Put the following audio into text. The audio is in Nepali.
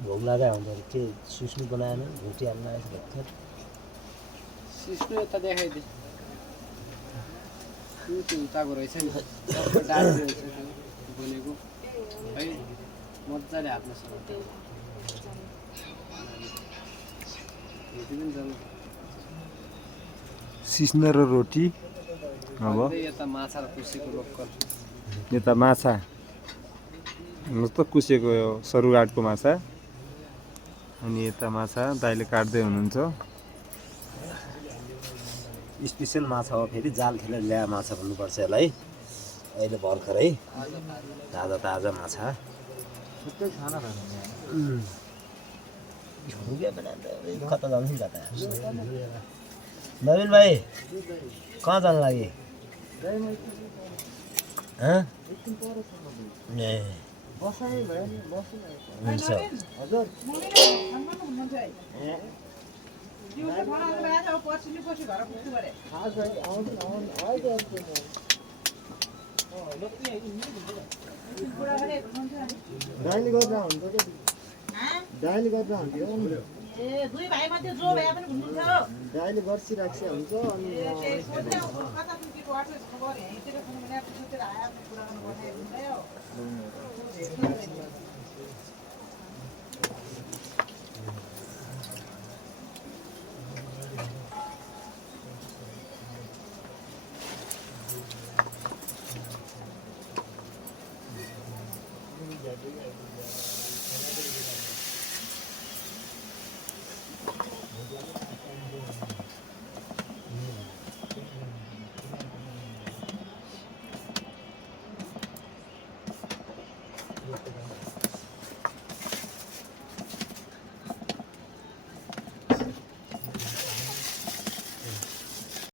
भोक लाग्यो हुन्छ के सिस्नु बनाएन भुटी हाल्न आएछ भर्खर सिस्नु यता देखाइदिए त्यो उताको रहेछ नि डार्क रहेछ बनेको है मजाले हातमा समेत सिस्नो र रोटी अब यता माछा र कुसेको लोकल यता माछा जस्तो कुसेको सरुगाटको माछा अनि यता माछा दाइले काट्दै हुनुहुन्छ स्पेसल माछा हो फेरि जाल खेलेर ल्याए माछा भन्नुपर्छ यसलाई अहिले भर्खरै ताजा ताजा माछा छुट्टै खाना खानु हो गया बना कता जानु नि कता नवीन भाइ कहाँ जानु लागि ए बसाइ भयो नि बस्नु हुन्छ हजुर डाइली गरेर हुन्छ डाइली गरेर हुन्थ्यो ए दुई भाइ मध्ये जो भए पनि हुनुहुन्छ डाइली बसिराख्छ हुन्छ अनि कता पुगेको वाटो खबर हेरेर कुनै बेला सोचेर आयो कुरा गर्नु पर्ने हुन्छ